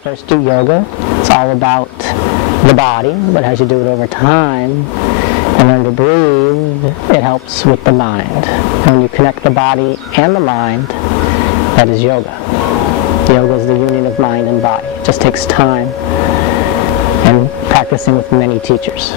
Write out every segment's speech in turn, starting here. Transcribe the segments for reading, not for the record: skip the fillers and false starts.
First do yoga. It's all about the body, but as you do it over time and learn to breathe, it helps with the mind. And when you connect the body and the mind, that is yoga. Yoga is the union of mind and body. It just takes time and practicing with many teachers.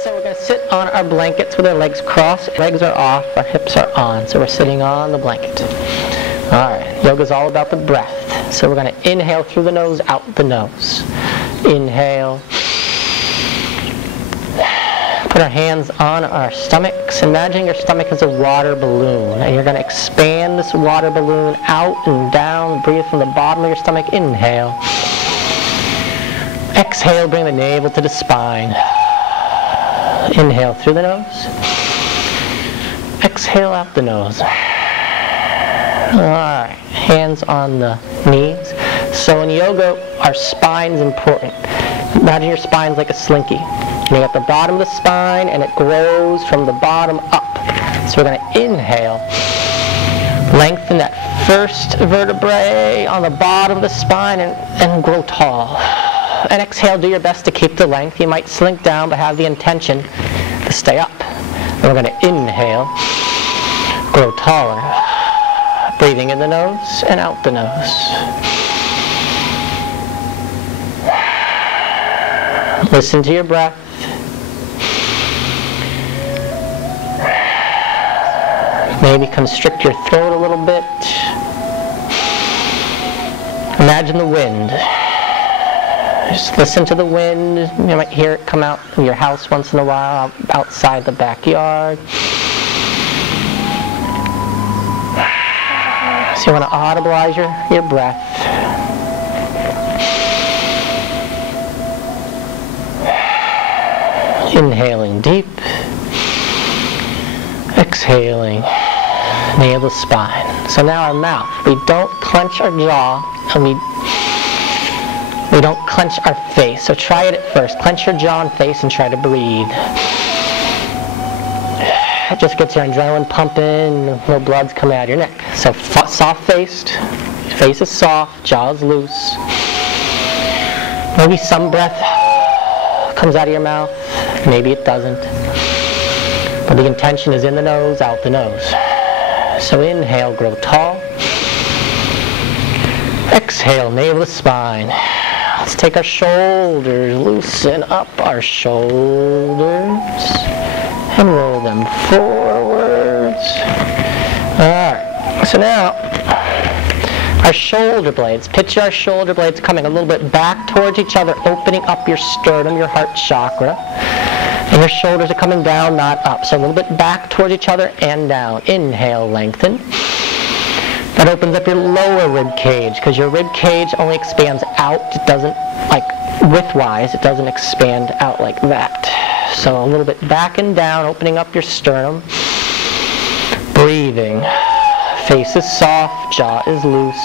So we're going to sit on our blankets with our legs crossed. Legs are off, our hips are on. So we're sitting on the blanket. Alright, yoga's all about the breath. So we're going to inhale through the nose, out the nose. Inhale. Put our hands on our stomachs. Imagine your stomach is a water balloon. And you're going to expand this water balloon out and down. Breathe from the bottom of your stomach. Inhale. Exhale, bring the navel to the spine. Inhale through the nose. Exhale out the nose. Alright, hands on the knees. So in yoga, our spine's important. Imagine your spine's like a slinky. You got the bottom of the spine and it grows from the bottom up. So we're going to inhale. Lengthen that first vertebrae on the bottom of the spine and grow tall. And exhale, do your best to keep the length. You might slink down, but have the intention to stay up. And we're going to inhale, grow taller. Breathing in the nose and out the nose. Listen to your breath. Maybe constrict your throat a little bit. Imagine the wind. Just listen to the wind. You might hear it come out from your house once in a while, outside the backyard. So you want to audibilize your breath. Inhaling deep. Exhaling. Navel to spine. So now our mouth. We don't clench our jaw and we don't clench our face. So try it at first. Clench your jaw and face and try to breathe. It just gets your adrenaline pumping, no blood's coming out of your neck. So soft-faced, face is soft, jaw is loose. Maybe some breath comes out of your mouth, maybe it doesn't. But the intention is in the nose, out the nose. So inhale, grow tall. Exhale, navel to spine. Let's take our shoulders, loosen up our shoulders. And roll them forwards. Alright, so now our shoulder blades. Picture our shoulder blades coming a little bit back towards each other, opening up your sternum, your heart chakra. And your shoulders are coming down, not up. So a little bit back towards each other and down. Inhale, lengthen. That opens up your lower rib cage, because your rib cage only expands out. It doesn't, like width-wise, it doesn't expand out like that. So a little bit back and down, opening up your sternum. Breathing. Face is soft, jaw is loose.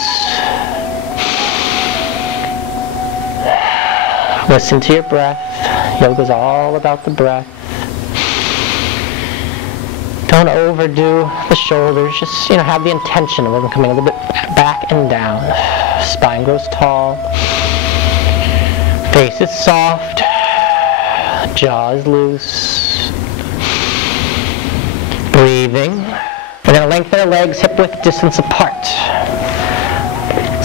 Listen to your breath. Yoga's all about the breath. Don't overdo the shoulders. Just, have the intention of them coming a little bit back and down. Spine grows tall. Face is soft. Jaw is loose. Breathing. We're going to lengthen our legs hip-width distance apart.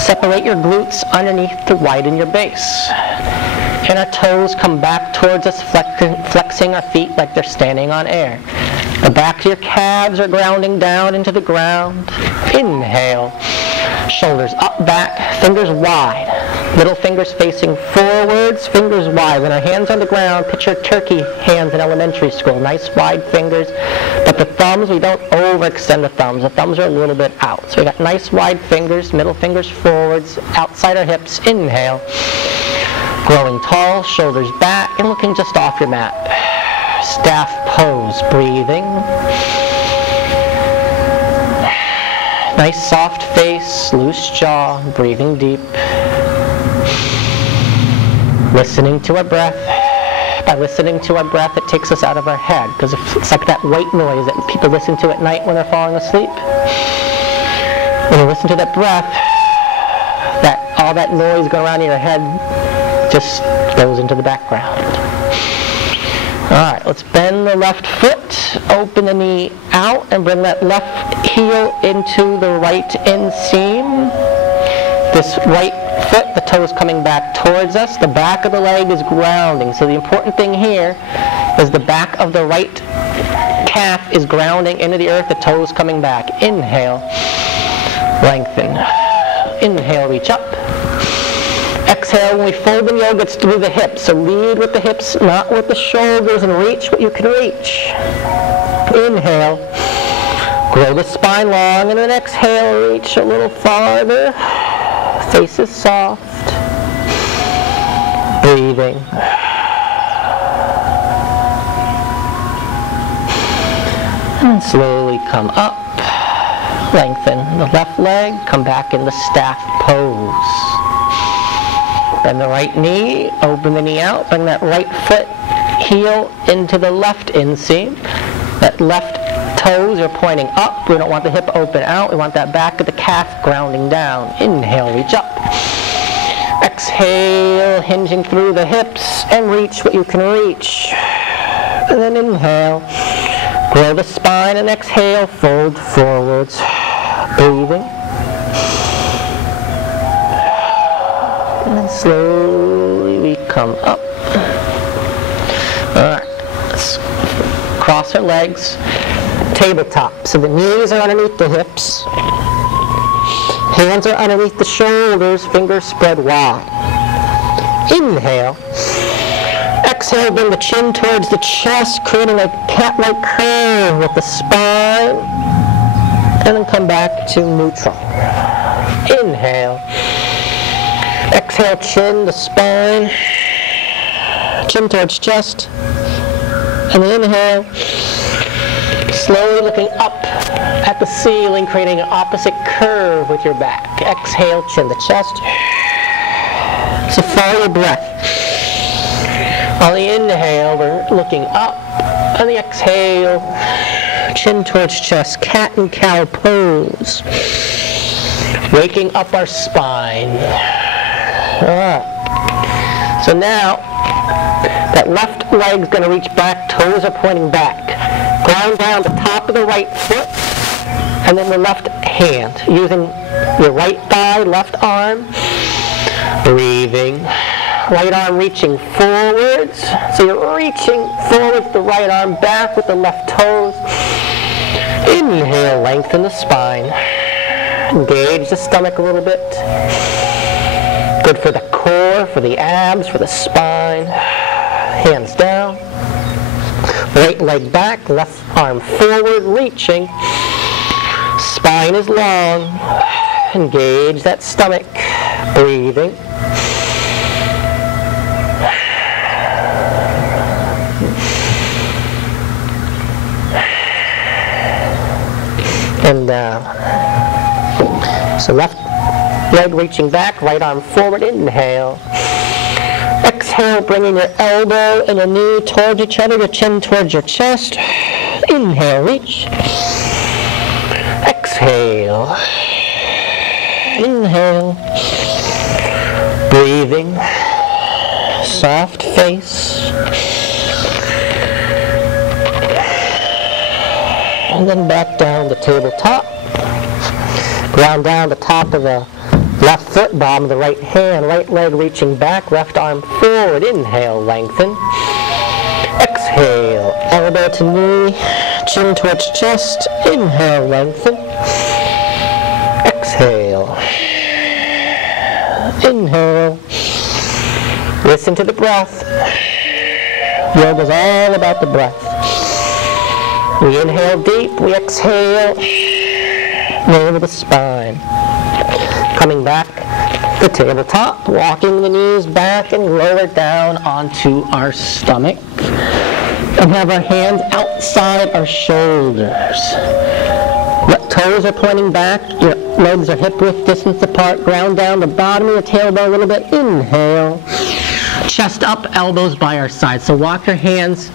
Separate your glutes underneath to widen your base. And our toes come back towards us, flexing our feet like they're standing on air. The back of your calves are grounding down into the ground. Inhale. Shoulders up, back, fingers wide. Middle fingers facing forwards, fingers wide. When our hands on the ground, picture turkey hands in elementary school. Nice wide fingers. But the thumbs, we don't overextend the thumbs. The thumbs are a little bit out. So we got nice wide fingers, middle fingers forwards, outside our hips. Inhale. Growing tall, shoulders back, and looking just off your mat. Staff pose, breathing. Nice soft face, loose jaw, breathing deep. Listening to our breath. By listening to our breath, it takes us out of our head, because it's like that white noise that people listen to at night when they're falling asleep. When you listen to that breath, all that noise going around in your head just goes into the background. Alright, let's bend the left foot, open the knee out, and bring that left heel into the right inseam. This right foot, the toes coming back towards us. The back of the leg is grounding. So the important thing here is the back of the right calf is grounding into the earth, the toes coming back. Inhale, lengthen. Inhale, reach up. Exhale, when we fold in yoga, it's through the hips. So lead with the hips, not with the shoulders, and reach what you can reach. Inhale, grow the spine long, and then exhale, reach a little farther. Face is soft. Breathing. And slowly come up. Lengthen the left leg. Come back in the staff pose. Bend the right knee. Open the knee out. Bring that right foot heel into the left inseam. That left toes are pointing up. We don't want the hip open out. We want that back of the calf grounding down. Inhale, reach up. Exhale, hinging through the hips, and reach what you can reach. And then inhale, grow the spine, and exhale, fold forwards. Breathing. And then slowly we come up. Alright, let's cross our legs. Tabletop. So the knees are underneath the hips. Hands are underneath the shoulders. Fingers spread wide. Inhale. Exhale, bring the chin towards the chest, creating a cat-like curve with the spine. And then come back to neutral. Inhale. Exhale, chin to spine. Chin towards chest. And then inhale. Slowly looking up at the ceiling, creating an opposite curve with your back. Exhale, chin to chest. So follow your breath. On the inhale, we're looking up. On the exhale, chin towards chest, cat and cow pose. Waking up our spine. Alright. So now, that left leg's going to reach back, toes are pointing back. Ground down the top of the right foot, and then the left hand, using your right thigh, left arm. Breathing. Right arm reaching forwards. So you're reaching forwards, the right arm back with the left toes. Inhale, lengthen the spine. Engage the stomach a little bit. Good for the core, for the abs, for the spine. Hands down. Right leg back, left arm forward, reaching. Spine is long. Engage that stomach. Breathing. And so left leg reaching back, right arm forward, inhale. Exhale, bringing your elbow and your knee towards each other, your chin towards your chest. Inhale, reach. Exhale. Inhale. Breathing. Soft face. And then back down the tabletop. Ground down the top of the left foot, bottom of the right hand, right leg reaching back, left arm forward. Inhale, lengthen. Exhale, elbow to knee, chin towards chest. Inhale, lengthen. Exhale. Inhale. Listen to the breath. Yoga's all about the breath. We inhale deep, we exhale over the spine. Coming back the tabletop, walking the knees back and lower down onto our stomach. And have our hands outside our shoulders. Toes are pointing back, your legs are hip-width distance apart, ground down the bottom of your tailbone a little bit. Inhale. Chest up, elbows by our sides. So walk your hands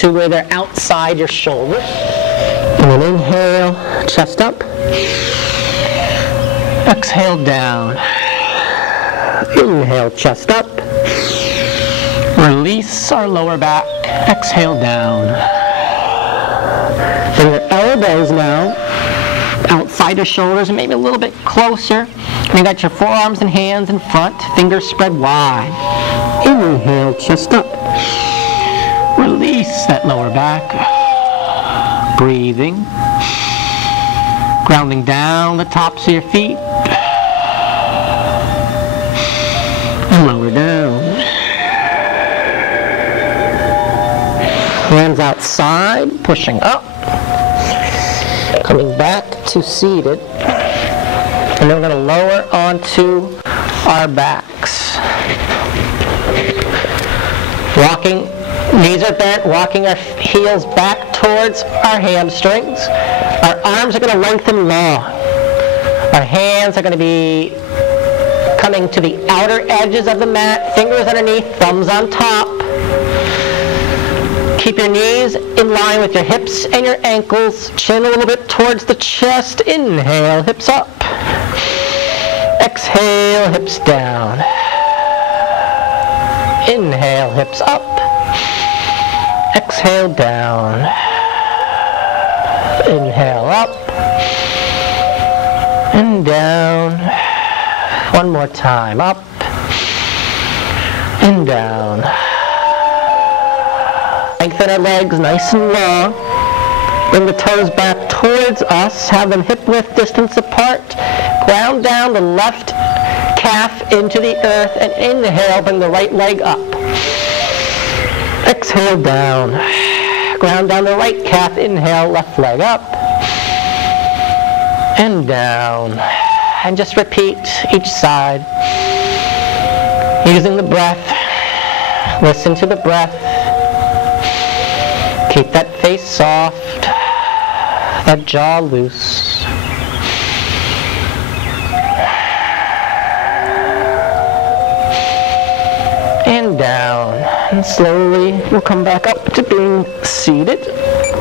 to where they're outside your shoulders. And then inhale, chest up. Exhale down. Inhale, chest up. Release our lower back. Exhale down. Bring your elbows now outside your shoulders and maybe a little bit closer. You got your forearms and hands in front, fingers spread wide. Inhale, chest up. Release that lower back. Breathing. Grounding down the tops of your feet. And lower down. Hands outside, pushing up. Coming back to seated. And then we're going to lower onto our backs. Walking, knees are bent, walking our heels back towards our hamstrings. Our arms are going to lengthen long. Our hands are going to be coming to the outer edges of the mat, fingers underneath, thumbs on top. Keep your knees in line with your hips and your ankles. Chin a little bit towards the chest. Inhale, hips up. Exhale, hips down. Inhale, hips up. Exhale, down. Inhale, up. And down. One more time. Up. And down. Lengthen our legs nice and long. Bring the toes back towards us. Have them hip-width distance apart. Ground down the left calf into the earth and inhale, bring the right leg up. Exhale down. Ground down the right calf, inhale, left leg up. And down. And just repeat each side. Using the breath. Listen to the breath. Keep that face soft, that jaw loose. And down. And slowly we'll come back up to being seated.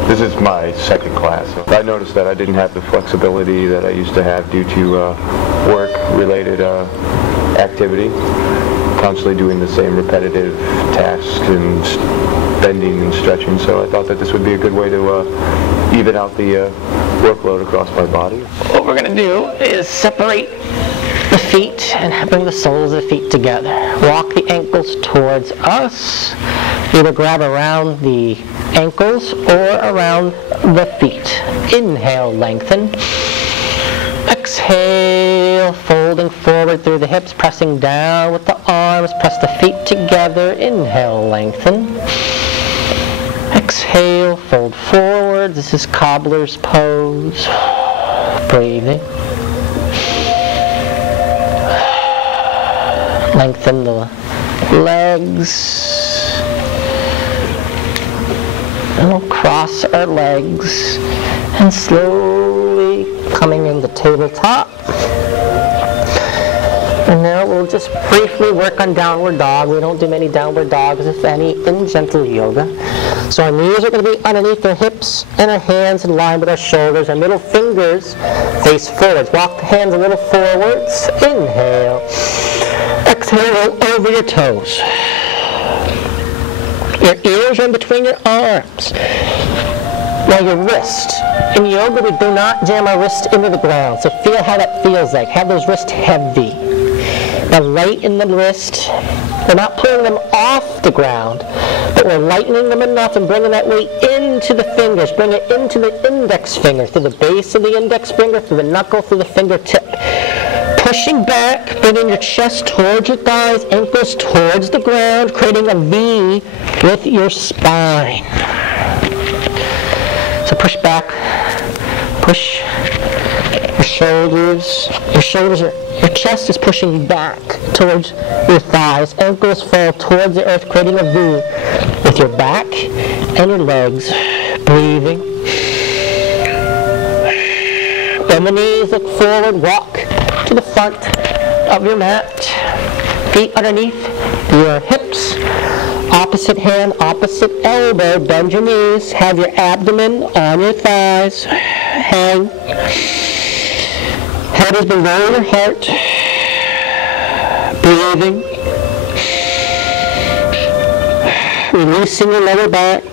This is my second class. I noticed that I didn't have the flexibility that I used to have due to work-related activity. Constantly doing the same repetitive tasks and bending and stretching, so I thought that this would be a good way to even out the workload across my body. What we're going to do is separate the feet and bring the soles of the feet together. Walk the ankles towards us. Either grab around the ankles or around the feet. Inhale, lengthen. Exhale, folding forward through the hips, pressing down with the arms. Press the feet together. Inhale, lengthen. Exhale, fold forward. This is cobbler's pose. Breathing. Lengthen the legs. And we'll cross our legs and slowly coming in the tabletop. And now we'll just briefly work on downward dog. We don't do many downward dogs, if any, in gentle yoga. So our knees are going to be underneath our hips and our hands in line with our shoulders. Our middle fingers face forwards. Walk the hands a little forwards. Inhale. Exhale, roll over your toes. Your ears are in between your arms. Now your wrist. In yoga, we do not jam our wrist into the ground. So feel how that feels like. Have those wrists heavy. Now lighten the wrist. We're not pulling them off the ground, but we're lightening them enough and bringing that weight into the fingers. Bring it into the index finger, through the base of the index finger, through the knuckle, through the fingertip. Pushing back, bringing your chest towards your thighs, ankles towards the ground, creating a V with your spine. So push back, push your Your chest is pushing back towards your thighs. Ankles fall towards the earth, creating a V with your back and your legs. Breathing. Bend the knees, look forward, walk to the front of your mat. Feet underneath your hips. Opposite hand, opposite elbow. Bend your knees. Have your abdomen on your thighs. Hang. Head is below your heart. Breathing. Releasing your lower back.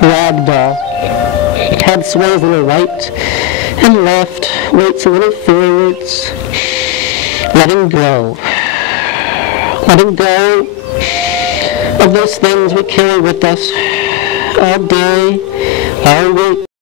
Ragdoll. Head sways a little right and left. Weights a little forwards. Letting go. Letting go of those things we carry with us all day, all week.